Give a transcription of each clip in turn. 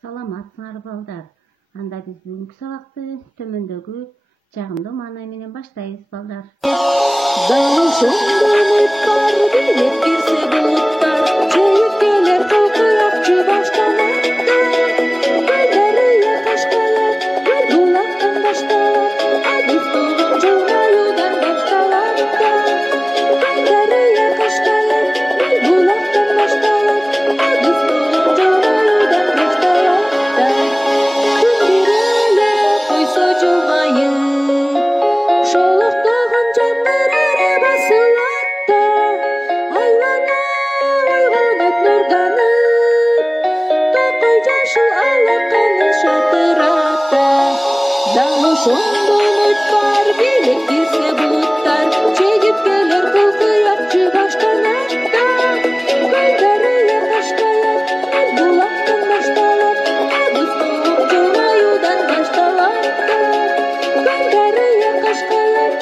Саламатсыңар балдар. Анда биз бүгүнкү сабакты төмөндөгү жагымдуу маанай менен баштайбыз балдар. Дагы ошондой үмүт бар, бийлеп кирсе булуттар, жыйып келер кылкыякчы баштан атты. Дарыя кашкалат, бир булактан башталат, адыс болгон жылмаюудан башталат да. Дарыя кашкалат, бир булактан башталат, адыс болгон жылмаюудан башталат да. Күн бир эле койсо жылмайып, шолоктогон жамбыр эре басылат да. Айлана ойгонот нурданып, токой жашыл алаканын шатырат да. Дагы ошондой үмүт бар, бийлеп кирсе булуттар, жегип келер кылкыякчы баштан атта. Дарыя кашкалат, бир булактан башталат, адыс болгон жылмаюудан башталат да. Дарыя кашкалат,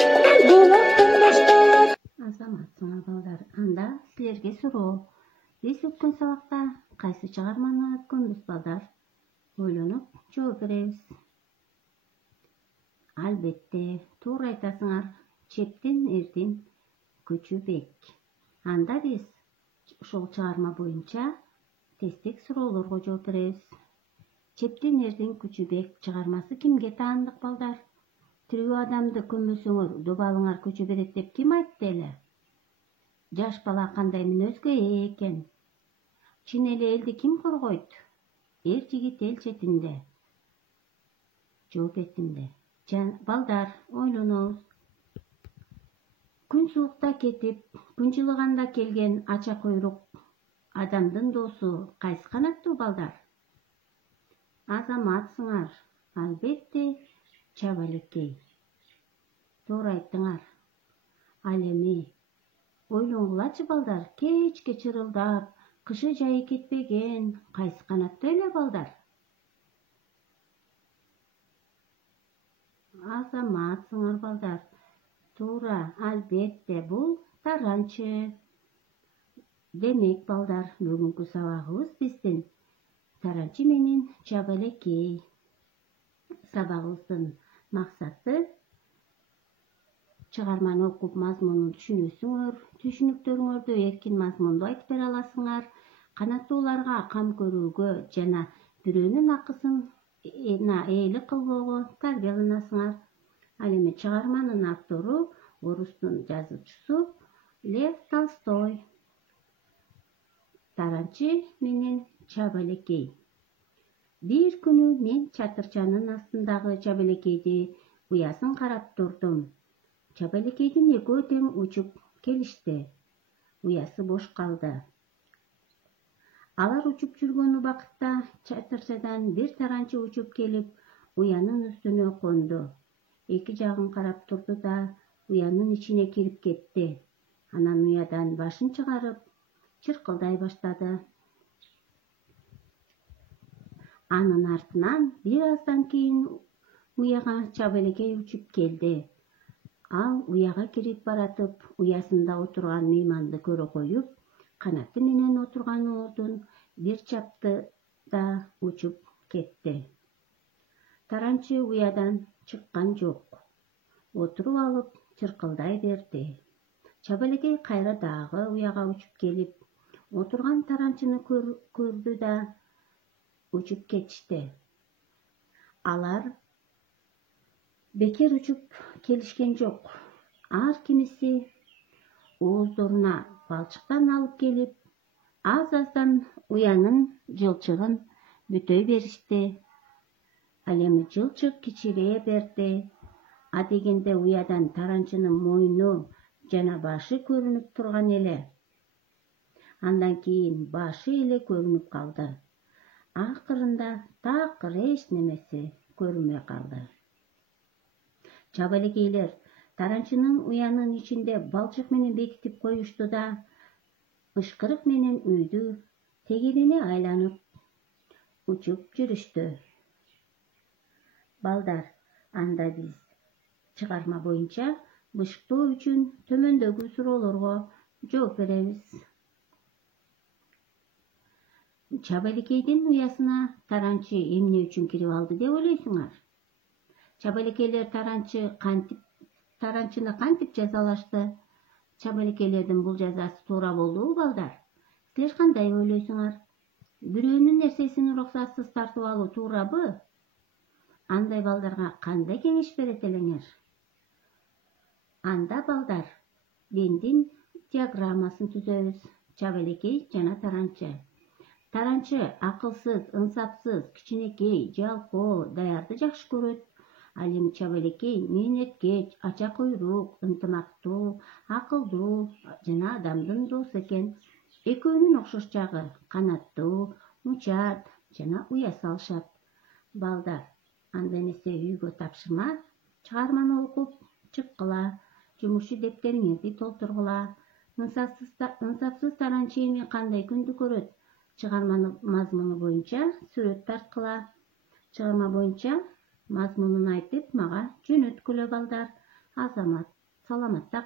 бир булактан башталат. Азаматсыңар балдар. Анда силерге суроо. Биз өткөн сабакта кайсы чыгарманы өткөнбүз балдар? Ойлонуп жооп беребиз. Албетте, туура айтасыңар. Чептин эрдин көчү бек. Анда биз ошол чыгарма боюнча тесттик суроолорго жооп беребиз. Чептин эрдин көчү бек чыгармасы кимге таандык балдар? Тирүү адамды көмбөсөңөр добалыңар көчө берет деп ким айтты эле? Жаш бала кандай мүнөзгө экен? Чын эле элди ким коргойт? Эр жигит эл четинде. Жооп бетинде. Балдар, ойлонобуз. Күн суукта кетип, күн жылыганда келген ача койрук адамдын доосу кайсы канаттуу балдар? Азаматсыңар. Албетте, чабалекей. Туура айттыңар. Ал эми ойлонгулачы балдар, кечке чырылдап, кышы жайы кетпеген кайсы канаттуу эле балдар? Азаматсыңар балдар. Туура, албетте, бул таранчы. Демек балдар, бүгүнкү сабагыбыз биздин таранчы менен чабалекей. Сабагыбыздын максаты чыгарманы окуп мазмунун түшүнөсүңөр, түшүнүктөрүңөрдү эркин мазмундуу айтып бере аласыңар, канаттууларга кам көрүүгө жана бирөөнүн акысын ээлик кылбоого тарбияланасыңар. Ал эми чыгарманын автору орустун жазуучусу Лев Толстой. Таранчы менен чабалекей. Бир күнү мен чатырчанын астындагы чабалекейди уясын карап турдум. Чабалекейдин экөө тең учуп келишти. Уясы бош калды. Алар учуп жүргөн убакытта чатырчадан бир таранчы учуп келип, уянын үстүнө конду. Эки жагын карап турду да, уянын ичине кирип кетти. Анан уядан башын чыгарып, чыркылдай баштады. Анын артынан бир аздан кийин уяга чабалекей учуп келди. Ал уяга кирип баратып, уясында отурган мейманды көрө коюп, канаты менен отурган ордун бир чапты да учуп кетти. Таранчы уядан чыккан жок. Отуруп алып, чыркылдай берди. Чабалекей кайра дагы уяга учуп келип, отурган таранчыны көрдү да учуп кетишти. Алар бекер учуп келишкен жок. Ар кимиси ооздоруна балчыктан алып келип, аз-аздан уянын жылчыгын бүтөй беришти. Ал эми жылчык кичирее берди. Адегенде уядан таранчынын мойну жана башы көрүнүп турган эле. Андан кийин башы эле көрүнүп калды. Акырында такыр эч немеси көрүнбөй калды. Чабалекейлер таранчынын уянын ичинде балчык менен бекитип коюшту да, ышкырык менен үйдү тегерине айланып учуп жүрүштү. Балдар, анда биз чыгарма боюнча бышыктоо үчүн төмөндөгү суроолорго жооп беребиз. Чабалекейдин уясына таранчы эмне үчүн кирип алды деп ойлойсуңар? Чабалекейлер таранчыны кантип жазалашты? Чабалекейлердин бул жазасы туура болдубу, балдар? Силер кандай ойлойсуңар? Бирөөнүн нерсесин уруксатсыз тартып алуу туурабы? Андай балдарга кандай кеңеш берет элеңер? Анда балдар, Вендин диаграммасын түзөбүз. Чабалекей жана таранчы. Таранчы акылсыз, ынсапсыз, кичинекей, жалкоо, даярды жакшы көрөт. Ал эми чабалекей мээнеткеч, ача койрук, ынтымактуу, акылдуу жана адамдын досу экен. Экөөнүн окшош жагы канаттуу, учат жана уя салышат. Балдар, анда эмесе үйгө тапшырма чыгарманы окуп чыккыла, жумушчу дептериңерди толтургула. Ынсапсыз таранчы эми кандай күндү көрөт? Чыгарманын мазмуну боюнча сүрөт тарткыла. Чыгарма боюнча мазмунун айтып мага жөнөткүлө, балдар. Азамат, саламатта.